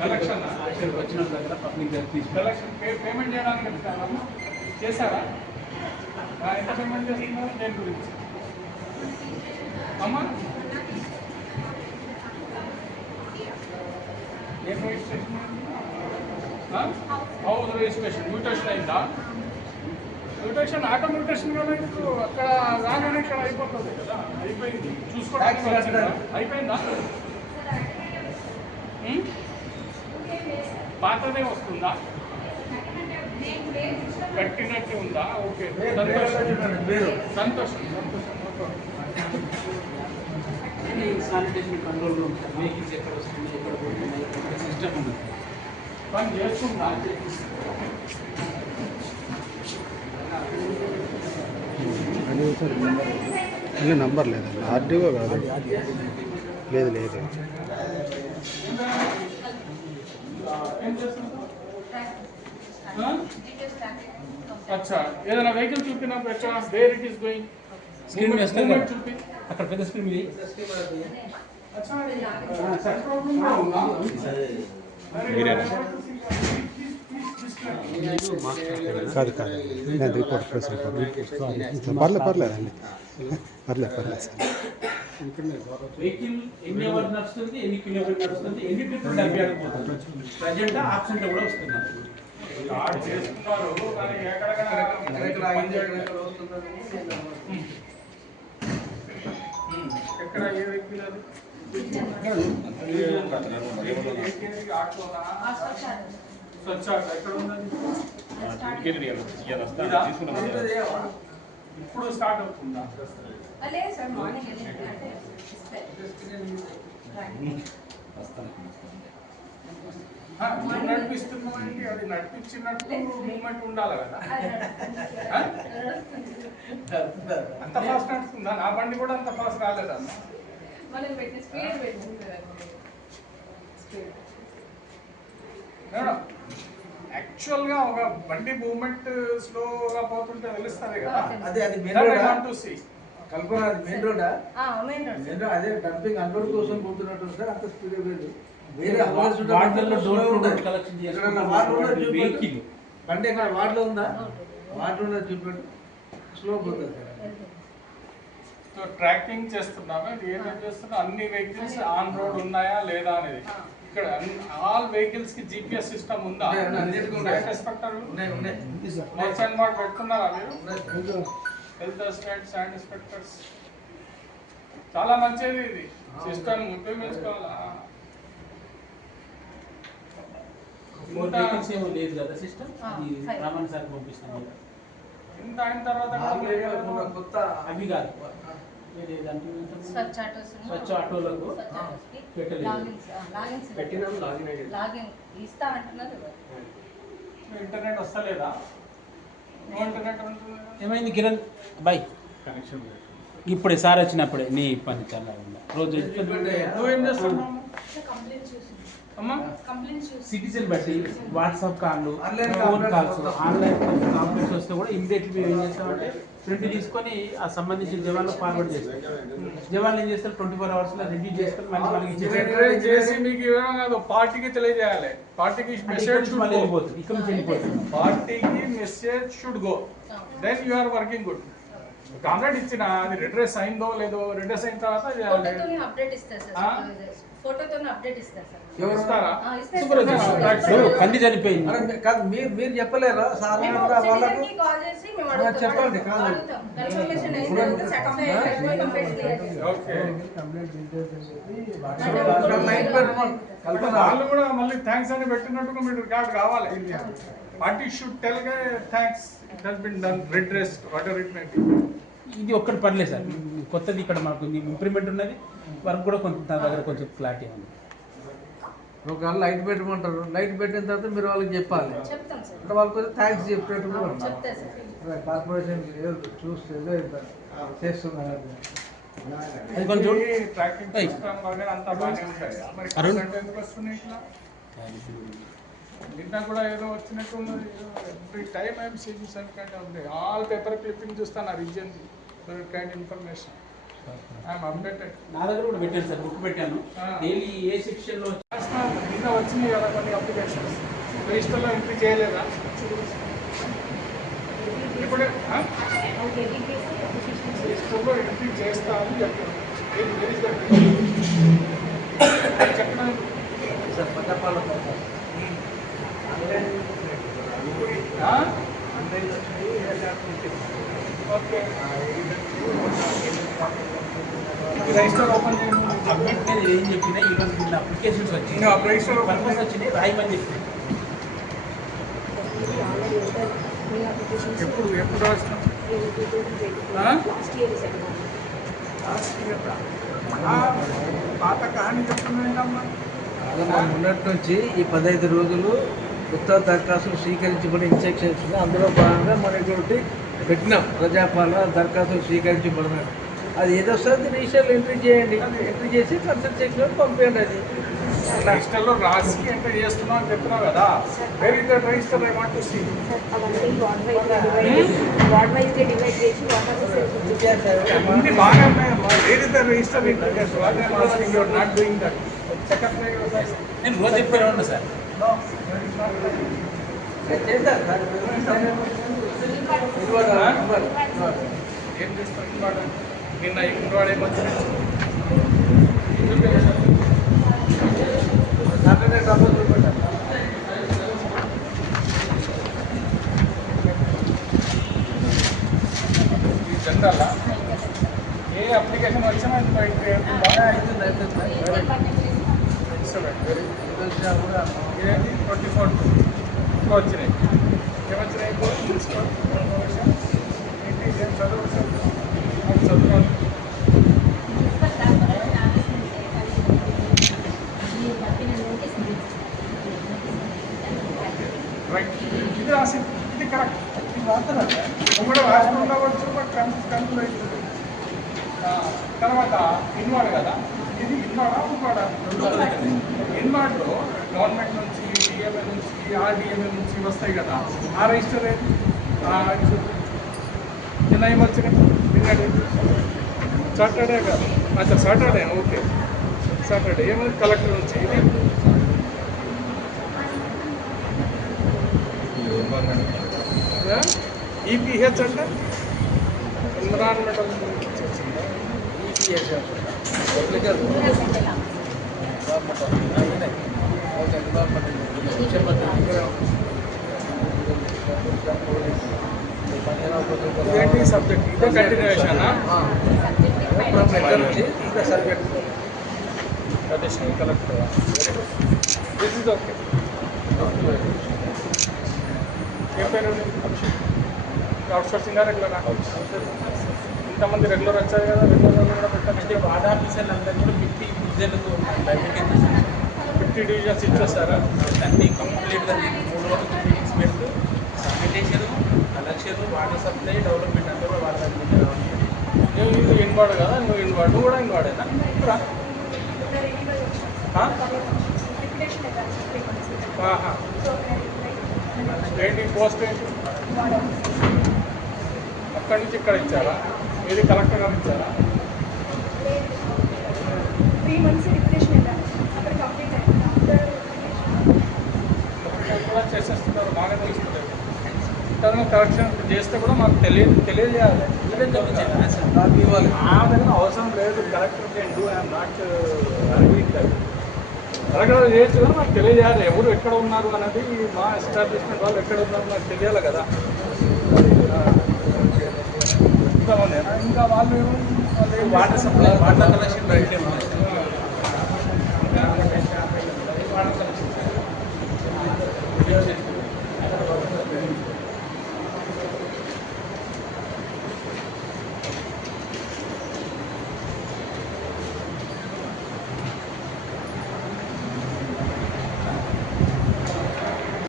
Collection వచ్చిన దగ్గర public దగ్గర కలెక్షన్ పేమెంట్ చేయడానికి వెళ్తాను చేశారా? ఎంత పేమెంట్ చేస్తున్నారు దేని గురించి అమ్మా? ఏం రిజిస్ట్రేషన్? హౌస్ రిజిస్ట్రేషన్ మ్యూటేషన్ అయిందా? మ్యూటేషన్ ఆటో మ్యూటేషన్ కదా ఇప్పుడు అక్కడ రాగానే ఇక్కడ అయిపోతుంది కదా. అయిపోయింది చూసుకోవడానికి అయిపోయిందా? పాతదే వస్తుందా? కట్టినట్టు ఉందా? ఓకే సంతోషం. శానిటేషన్ కంట్రోల్ రూమ్ వెహికల్స్ ఎక్కడ వస్తుంది ఎక్కడ పోతున్నాయి సిస్టమ్ ఉంది. పని చేస్తుందా? అన్ని నంబర్ లేదండి, ఆర్డీఓ కాదు. లేదు లేదు అచ్చా ఏదైనా వెహికల్ చూపినప్పుడు ఎక్కడ where it is going screen వేస్తాం చూపి అక్కడ పెద్ద స్క్రీన్ ఇది. కాదు కాదు, నేను రిపోర్ట్ ప్రెస్ రిపోర్ట్ పర్లేదండి, పర్లేదు సార్. వెహికల్ ఎన్ని అవర్ నడుస్తుంది, ఎన్ని కిలోమీటర్ నడుస్తుంది, ఎన్ని ట్రిప్లు డబ్బిపోతుంది, ప్రజెంట్ ఆప్షన్ కూడా వస్తున్నారు. ఎక్కడ ఏ వెహికల్ అది? స్వచ్ఛ ఎక్కడ ఉందండి? ఇప్పుడు స్టార్ట్ అవుతుందా? నడిపిస్తున్నామంటే అది నడిపించినట్టు మూమెంట్ ఉండాలి కదా. అంత ఫాస్ట్ నడుస్తుందా? నా బండి కూడా అంత ఫాస్ట్ రాలేదన్న. యాక్చువల్గా ఒక బండి మూమెంట్ స్లోగా పోతుంటే తెలుస్తుంది కదా. అదే అది మెయిన్ కల్పన, అది మెయిన్ రోడా? అదే డంపింగ్ అన్లోడ్ కోసం పోతున్నట్టు సార్, అంత స్పీడ్ లేదు. వేరే బండి ఎక్కడ వార్డులో ఉందా? వార్డులో చూపెట్టు, స్లో పోతుంది సార్. సో ట్రాకింగ్ చేస్తున్నాము. ఏం చేస్తున్నా అన్ని వెహికల్స్ ఆన్ రోడ్ ఉన్నాయా లేదా అనేది. ఇక్కడ ఆల్ వెహికల్స్ కి జిపిఎస్ సిస్టమ్ ఉందా? పెట్టుకున్నారా మీరు? హెల్త్ అసిస్టెంట్, శాండ్ ఇన్స్పెక్టర్స్ చాలా మంచిది. ఇది సిస్టమ్ ఉపయోగించుకోవాలా? లేదు కదా సిస్టమ్, రామన్ సార్ పంపిస్తాను. ఇంత అయిన తర్వాత కొత్త అవి కాదు, స్వచ్ఛ ఆటోలకు ఇంటర్నెట్ వస్తలేదా? ఇంటర్నెట్ ఏమైంది కిరణ్ బాయ్? కనెక్షన్ ఇప్పుడే సార్ వచ్చినప్పుడే నీ పని చాలా రోజు నువ్వేం చేస్తున్నావు? సిటిజన్ బట్టి వాట్సాప్ కాల్లు, ఫోన్ కాల్స్, ఆన్లైన్ కాంప్లైంట్స్ వస్తే కూడా ఇమీడియట్లీ మేము ఏం చేస్తామంటే ప్రింట్ తీసుకొని ఆ సంబంధించిన జవాన్లో ఫార్వర్డ్ చేస్తాం. జవాన్లు ఏం చేస్తారు 24 hours రెడ్యూస్ చేసుకొని మళ్ళీ మనకి చేసి మీకు ఇవ్వడం కాదు, పార్టీకి తెలియజేయాలి. పార్టీకి మెసేజ్ మళ్ళీ వెళ్ళిపోతుంది, ఇక్కడ నుంచి వెళ్ళిపోతుంది. పార్టీకి message should go, then you are working good. Contract ఇచ్చిన అది రెడ్రెస్ అయిందో లేదో, రెడ్రెస్ అయిన తర్వాత కంది చనిపోయింది కాదు, మీరు చెప్పలేరా సార్? చెప్పండి. కాదు వాళ్ళు కూడా మళ్ళీ థ్యాంక్స్ అని పెట్టినట్టుగా మీరు రికార్డ్ కావాలి. Party should tell thanks, it has been done, redress whatever it may be. ఇది ఒక్కటి పర్లేదు సార్, కొత్తది ఇక్కడ మాకు ఇంప్రూవ్మెంట్ ఉన్నది. వర్క్ కూడా కొంచెం నా దగ్గర కొంచెం క్లారిటీ ఉంది. ఒకవేళ లైట్ పెట్టమంటారు, లైట్ పెట్టిన తర్వాత మీరు వాళ్ళకి చెప్పాలి. అంటే వాళ్ళకి థ్యాంక్స్ చెప్పేటప్పుడు కార్పొరేషన్ చూస్తే చేస్తున్నారు. అది కొంచెం ట్రాకింగ్ సిస్టమ్ వగైరా అంతా బాగానే ఉంటాయి. మరి కంటెంట్ ఎందుకు వస్తున్నాయి ఇట్లా? నిన్న కూడా ఏదో వచ్చినట్టు ఉన్నది. Every time I'm seeing some kind of day. All paper clipping చూస్తాను ఆ region kind information. I'm updated. నా దగ్గర కూడా పెట్టాను సార్, బుక్ పెట్టాను. డైలీ ఏ సెక్షన్లో నిన్న వచ్చినాయి కదా కొన్ని అప్లికేషన్స్, రిజిస్టర్లో ఎంట్రీ చేయలేదా? ఇప్పుడు రిజిస్టర్లో ఎంట్రీ చేస్తా అని చెప్పారు. చెప్పడం సార్ పట్టపాల ఓకే, రిజిస్టర్ ఓపెన్ చేయండి. అప్డేట్ మీద ఏం చెప్పినా ఈరోజు నిన్న అప్లికేషన్స్ వచ్చినాయి, ఇంకా రిజిస్టర్ ఓపెన్ పర్పస్ వచ్చినాయి, రాయమని చెప్పినాయి. ఎప్పుడు రాస్తాం? పాత కహాని చెప్తున్నాంటమ్మా. మొన్నటి నుంచి ఈ 15 రోజులు కొత్త దరఖాస్తులు స్వీకరించబడి ఇన్స్ట్రక్షన్స్ ఉన్నాయి. అందులో భాగంగా మనకి పెట్టినాం ప్రజాపాలన దరఖాస్తులు స్వీకరించబడినాయి. అది ఏదో వస్తుంది రిజిస్టర్లో ఎంట్రీ చేయండి, ఎంట్రీ చేసి కన్సల్ట్ చేసిన పంపించండి. అది రిజిస్టర్లో రాసి ఎంటర్ చేస్తున్నాం అని చెప్తున్నావు కదా, where is that register? I want to see. అన్ని బాగా ఉన్నాయమ్మా, where is the register? You're not doing that. Checkup నేను రోజు చెప్పాను ఉన్నా సార్. చేశారు సార్. ఏం చేస్తాం? నిన్న ఇంకోడే మంచి సాటర్డే డబ్బులు చూపెట్టారు. ఈ జనరల్ ఏ అప్లికేషన్ వచ్చినా బాగా అవుతుంది. తెలిసినా కూడా ఇదేంటి 24 వచ్చినాయి. ఏమొచ్చినాయి? ఏంటి ఏం చదువు చదువు రైట్. ఇది రాసి ఇది కరెక్ట్. ఇది వార్తలు కూడా రాసి ఉండవచ్చు, బట్ కన్ఫ్యూజ్ అవుతుంది. తర్వాత ఇన్వార్డ్ కదా, ఇది ఇన్వాడా ఇన్వాడా? ఇన్వార్డ్లో గవర్నమెంట్ నుంచి, డిఎంఏ నుంచి, ఆర్డిఎంఏ నుంచి వస్తాయి కదా, ఆ రిజిస్టర్ ఏది? నిన్న ఏమొచ్చినాయి? నిన్నటి సాటర్డే కదా, అచ్చా సాటర్డే, ఓకే సాటర్డే. ఏమైంది? కలెక్టర్ నుంచి ఇది ఈపీహెచ్ అంటే ఎన్విరాన్మెంటల్ ఇదేంటి సబ్జెక్ట్? ఇదే కంటిన్యూషనా? ఇంకా subject additional collector. This is okay. ఏం పేరు? Out sourcing regular? ఇంతమంది రెగ్యులర్ వచ్చారు కదా, రెగ్యులర్ కూడా పెట్టండి. అంటే వార్డ్ ఆఫీసర్లు అందరికీ కూడా 50 డివిజన్లకు 50 డివిజన్స్ ఇచ్చేస్తారా? అన్ని కంప్లీట్గా 3 రోజులు మీటింగ్స్ పెడుతూ sanitation, collection, water supply, development అంతా కూడా వాళ్ళ దగ్గర రావాలి. నువ్వు ఇన్వార్డ్ కదా, నువ్వు కూడా ఇన్వార్డేనా? ఏంటి పోస్ట్ ఏంటి? అక్కడి నుంచి ఇక్కడ ఇచ్చారా? ఏది కలెక్టర్ గారు ఇచ్చారా? 3 months రిక్రియేషన్ అక్కడ కంప్లీట్ అయింది. కూడా చేసేస్తున్నారు, బాగా తెలుస్తుంది. ఇంటర్నల్ కరెక్షన్ చేస్తే కూడా మాకు తెలియజేయాలి. నాకు ఇవ్వాలి. ఆ విధంగా అవసరం లేదు. Collector can do, I'm not arguing that. Collector చేయొచ్చు కానీ మాకు తెలియజేయాలి, ఎవరు ఎక్కడ ఉన్నారు అనేది. మా ఎస్టాబ్లిష్మెంట్ వాళ్ళు ఎక్కడ ఉన్నారు నాకు తెలియాలి కదా. ఇంతమందేనా? ఇంకా వాళ్ళు water supply, water collection right water collection